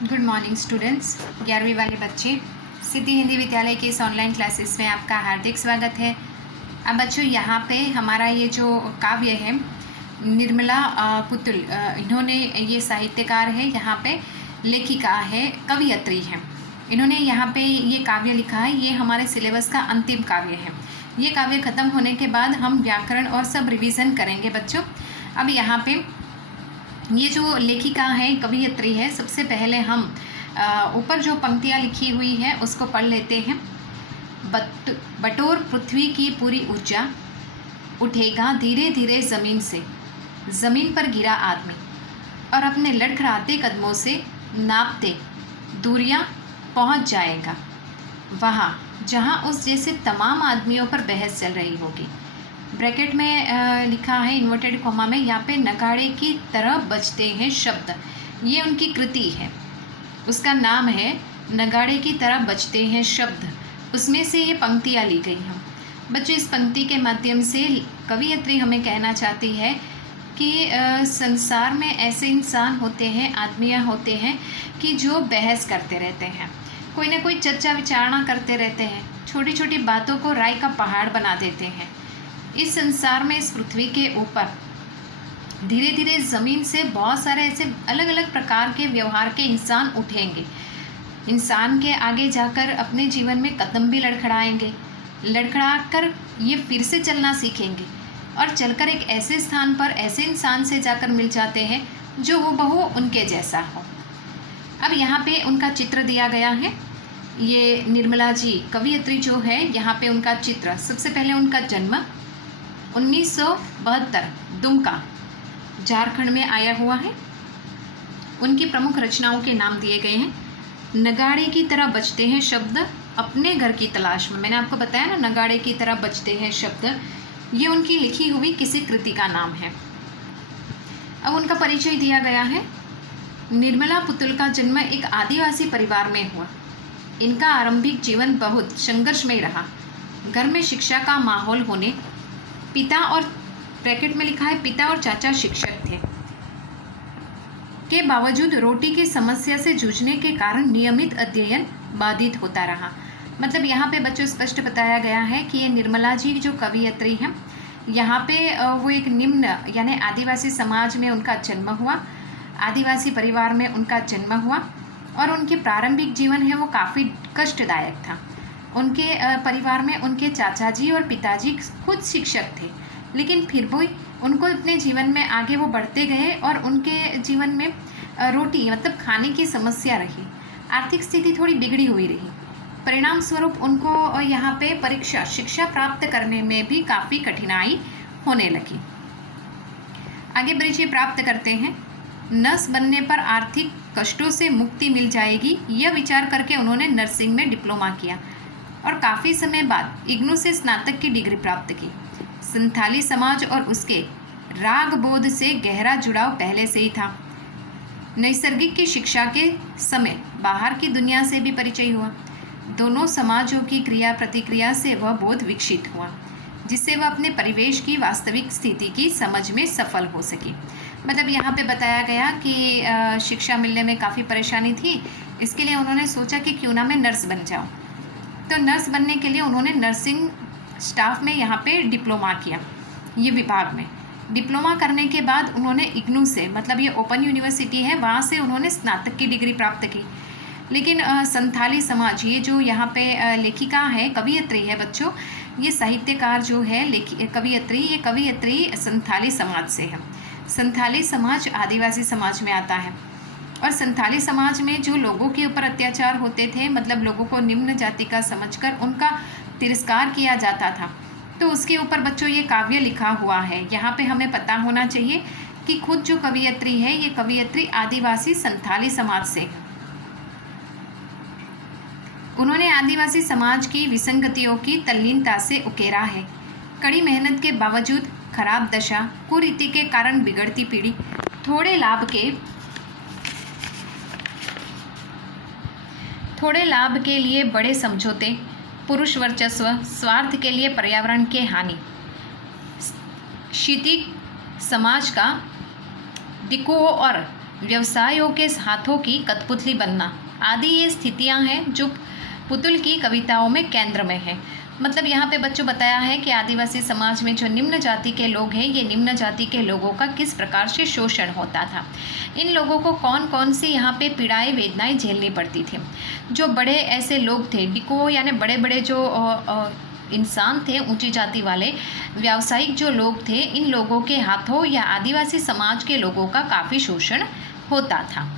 Good morning students. 11वीं वाले बच्चे, सिद्धि हिंदी विद्यालय के इस ऑनलाइन क्लासेस में आपका हार्दिक स्वागत है। अब बच्चों, यहाँ पे हमारा ये जो काव्य है निर्मला पुतुल, इन्होंने, ये साहित्यकार है, यहाँ पे लेखिका है, कवयित्री है। इन्होंने यहाँ पे ये काव्य लिखा है। ये हमारे सिलेबस का अंतिम काव्य है। ये काव्य ख़त्म होने के बाद हम व्याकरण और सब रिवीजन करेंगे बच्चों। अब यहाँ पे ये जो लेखिका है, कवयित्री है, सबसे पहले हम ऊपर जो पंक्तियाँ लिखी हुई है उसको पढ़ लेते हैं। बटोर पृथ्वी की पूरी ऊर्जा, उठेगा धीरे धीरे ज़मीन से, ज़मीन पर गिरा आदमी, और अपने लड़खड़ाते कदमों से नापते दूरियां पहुंच जाएगा वहाँ जहाँ उस जैसे तमाम आदमियों पर बहस चल रही होगी। ब्रैकेट में लिखा है इन्वर्टेड कॉमा में, यहाँ पे नगाड़े की तरह बजते हैं शब्द। ये उनकी कृति है, उसका नाम है नगाड़े की तरह बजते हैं शब्द। उसमें से ये पंक्तियाँ ली गई हैं बच्चों। इस पंक्ति के माध्यम से कवयित्री हमें कहना चाहती है कि संसार में ऐसे इंसान होते हैं, आदमियाँ होते हैं कि जो बहस करते रहते हैं, कोई ना कोई चर्चा विचारणा करते रहते हैं, छोटी छोटी बातों को राय का पहाड़ बना देते हैं। इस संसार में, इस पृथ्वी के ऊपर धीरे धीरे ज़मीन से बहुत सारे ऐसे अलग अलग प्रकार के व्यवहार के इंसान उठेंगे। इंसान के आगे जाकर अपने जीवन में कदम भी लड़खड़ाएंगे, लड़खड़ा कर ये फिर से चलना सीखेंगे और चलकर एक ऐसे स्थान पर ऐसे इंसान से जाकर मिल जाते हैं जो हूबहू उनके जैसा हो। अब यहाँ पे उनका चित्र दिया गया है। ये निर्मला जी कवयित्री जो है, यहाँ पे उनका चित्र, सबसे पहले उनका जन्म 1972 दुमका, झारखंड में आया हुआ है। उनकी प्रमुख रचनाओं के नाम दिए गए हैं। नगाड़े की तरह बजते हैं शब्द, अपने घर की तलाश में। मैंने आपको बताया ना, नगाड़े की तरह बजते हैं शब्द, ये उनकी लिखी हुई किसी कृति का नाम है। अब उनका परिचय दिया गया है। निर्मला पुतुल का जन्म एक आदिवासी परिवार में हुआ। इनका आरंभिक जीवन बहुत संघर्षमय रहा। घर में शिक्षा का माहौल होने, पिता और, ब्रैकेट में लिखा है, पिता और चाचा शिक्षक थे, के बावजूद रोटी की समस्या से जूझने के कारण नियमित अध्ययन बाधित होता रहा। मतलब यहाँ पे बच्चों स्पष्ट बताया गया है कि ये निर्मला जी जो कवयित्री हैं, यहाँ पे वो एक निम्न यानी आदिवासी समाज में उनका जन्म हुआ, आदिवासी परिवार में उनका जन्म हुआ, और उनके प्रारंभिक जीवन है वो काफ़ी कष्टदायक था। उनके परिवार में उनके चाचा जी और पिताजी खुद शिक्षक थे, लेकिन फिर भी उनको अपने जीवन में आगे वो बढ़ते गए और उनके जीवन में रोटी मतलब खाने की समस्या रही, आर्थिक स्थिति थोड़ी बिगड़ी हुई रही। परिणाम स्वरूप उनको यहाँ पे परीक्षा शिक्षा प्राप्त करने में भी काफ़ी कठिनाई होने लगी। आगे परिचय प्राप्त करते हैं। नर्स बनने पर आर्थिक कष्टों से मुक्ति मिल जाएगी, यह विचार करके उन्होंने नर्सिंग में डिप्लोमा किया और काफ़ी समय बाद इग्नू से स्नातक की डिग्री प्राप्त की। संथाली समाज और उसके राग बोध से गहरा जुड़ाव पहले से ही था। नैसर्गिक की शिक्षा के समय बाहर की दुनिया से भी परिचय हुआ। दोनों समाजों की क्रिया प्रतिक्रिया से वह बोध विकसित हुआ, जिससे वह अपने परिवेश की वास्तविक स्थिति की समझ में सफल हो सकी। मतलब यहाँ पे बताया गया कि शिक्षा मिलने में काफ़ी परेशानी थी, इसके लिए उन्होंने सोचा कि क्यों ना मैं नर्स बन जाऊँ। तो नर्स बनने के लिए उन्होंने नर्सिंग स्टाफ में यहाँ पे डिप्लोमा किया। ये विभाग में डिप्लोमा करने के बाद उन्होंने इग्नू से, मतलब ये ओपन यूनिवर्सिटी है, वहाँ से उन्होंने स्नातक की डिग्री प्राप्त की। लेकिन संथाली समाज, ये जो यहाँ पे लेखिका है, कवयित्री है बच्चों, ये साहित्यकार जो है कवयित्री, ये कवयित्री संथाली समाज से है। संथाली समाज आदिवासी समाज में आता है, और संथाली समाज में जो लोगों के ऊपर अत्याचार होते थे, मतलब लोगों को निम्न जाति का समझकर उनका तिरस्कार किया जाता था, तो उसके ऊपर बच्चों ये काव्य लिखा हुआ है। यहाँ पे हमें पता होना चाहिए कि खुद जो कवयित्री है, ये कवयित्री आदिवासी संथाली समाज से है। उन्होंने आदिवासी समाज की विसंगतियों की तल्लीनता से उकेरा है। कड़ी मेहनत के बावजूद खराब दशा, कुरीति के कारण बिगड़ती पीढ़ी, थोड़े लाभ के लिए बड़े समझौते, पुरुष वर्चस्व, स्वार्थ के लिए पर्यावरण के हानि, क्षितिज समाज का दिक्कुओं और व्यवसायों के हाथों की कठपुतली बनना आदि ये स्थितियां हैं जो पुतुल की कविताओं में केंद्र में है। मतलब यहाँ पे बच्चों बताया है कि आदिवासी समाज में जो निम्न जाति के लोग हैं, ये निम्न जाति के लोगों का किस प्रकार से शोषण होता था, इन लोगों को कौन कौन सी यहाँ पे पीड़ाएं वेदनाएं झेलनी पड़ती थी। जो बड़े ऐसे लोग थे डिको यानी बड़े बड़े जो इंसान थे ऊंची जाति वाले व्यावसायिक जो लोग थे, इन लोगों के हाथों या आदिवासी समाज के लोगों का काफ़ी शोषण होता था।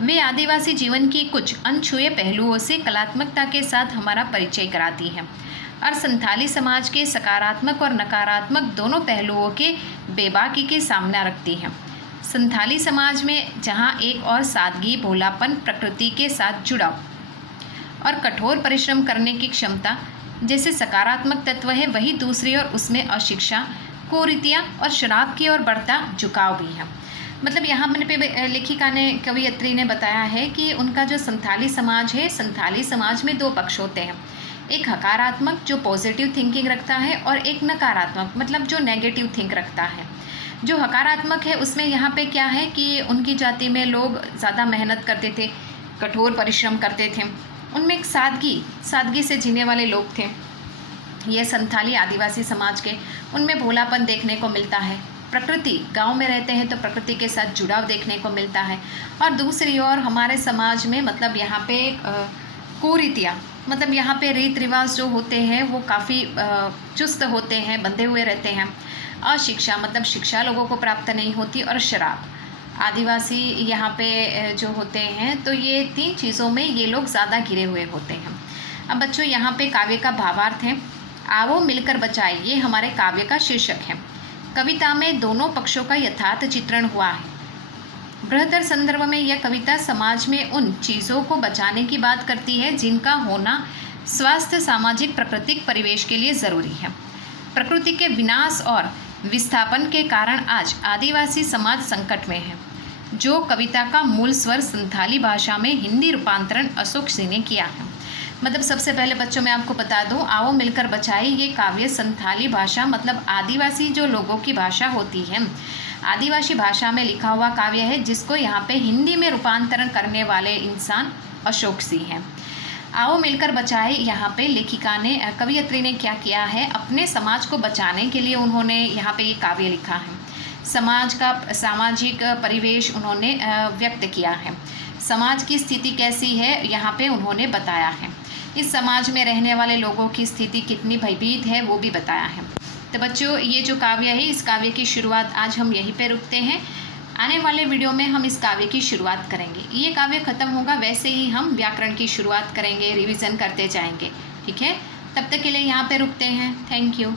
वे आदिवासी जीवन की कुछ अनछुए पहलुओं से कलात्मकता के साथ हमारा परिचय कराती हैं और संथाली समाज के सकारात्मक और नकारात्मक दोनों पहलुओं के बेबाकी के सामना रखती हैं। संथाली समाज में जहाँ एक और सादगी, भोलापन, प्रकृति के साथ जुड़ाव और कठोर परिश्रम करने की क्षमता जैसे सकारात्मक तत्व है, वही दूसरी ओर उसमें अशिक्षा, कुरीतियाँ और शराब की ओर बढ़ता झुकाव भी है। मतलब यहाँ मैंने पे लेखिका ने, कवयित्री ने बताया है कि उनका जो संथाली समाज है, संथाली समाज में दो पक्ष होते हैं, एक हकारात्मक जो पॉजिटिव थिंकिंग रखता है और एक नकारात्मक मतलब जो नेगेटिव थिंक रखता है। जो हकारात्मक है उसमें यहाँ पे क्या है कि उनकी जाति में लोग ज़्यादा मेहनत करते थे, कठोर परिश्रम करते थे, उनमें एक सादगी से जीने वाले लोग थे। ये संथाली आदिवासी समाज के, उनमें भोलापन देखने को मिलता है, प्रकृति, गांव में रहते हैं तो प्रकृति के साथ जुड़ाव देखने को मिलता है। और दूसरी ओर हमारे समाज में मतलब यहाँ पे कुरीतियाँ, मतलब यहाँ पे रीत रिवाज जो होते हैं वो काफ़ी चुस्त होते हैं, बंधे हुए रहते हैं। अशिक्षा मतलब शिक्षा लोगों को प्राप्त नहीं होती, और शराब, आदिवासी यहाँ पे जो होते हैं तो ये तीन चीज़ों में ये लोग ज़्यादा घिरे हुए होते हैं। अब बच्चों यहाँ पे काव्य का भावार्थ है, आओ मिलकर बचाए, ये हमारे काव्य का शीर्षक है। कविता में दोनों पक्षों का यथार्थ चित्रण हुआ है। बृहत्तर संदर्भ में यह कविता समाज में उन चीज़ों को बचाने की बात करती है जिनका होना स्वास्थ्य, सामाजिक, प्राकृतिक परिवेश के लिए ज़रूरी है। प्रकृति के विनाश और विस्थापन के कारण आज आदिवासी समाज संकट में है। जो कविता का मूल स्वर संथाली भाषा में हिंदी रूपांतरण अशोक सिंह ने किया है। मतलब सबसे पहले बच्चों मैं आपको बता दूं, आओ मिलकर बचाए ये काव्य संथाली भाषा मतलब आदिवासी जो लोगों की भाषा होती है, आदिवासी भाषा में लिखा हुआ काव्य है, जिसको यहाँ पे हिंदी में रूपांतरण करने वाले इंसान अशोक सिंह हैं। आओ मिलकर बचाए, यहाँ पे लेखिका ने, कवयित्री ने क्या किया है, अपने समाज को बचाने के लिए उन्होंने यहाँ पे ये काव्य लिखा है। समाज का सामाजिक परिवेश उन्होंने व्यक्त किया है। समाज की स्थिति कैसी है यहाँ पे उन्होंने बताया है। इस समाज में रहने वाले लोगों की स्थिति कितनी भयभीत है वो भी बताया है। तो बच्चों ये जो काव्य है, इस काव्य की शुरुआत आज हम यहीं पे रुकते हैं। आने वाले वीडियो में हम इस काव्य की शुरुआत करेंगे। ये काव्य ख़त्म होगा वैसे ही हम व्याकरण की शुरुआत करेंगे, रिवीजन करते जाएंगे। ठीक है, तब तक के लिए यहाँ पे रुकते हैं। Thank you.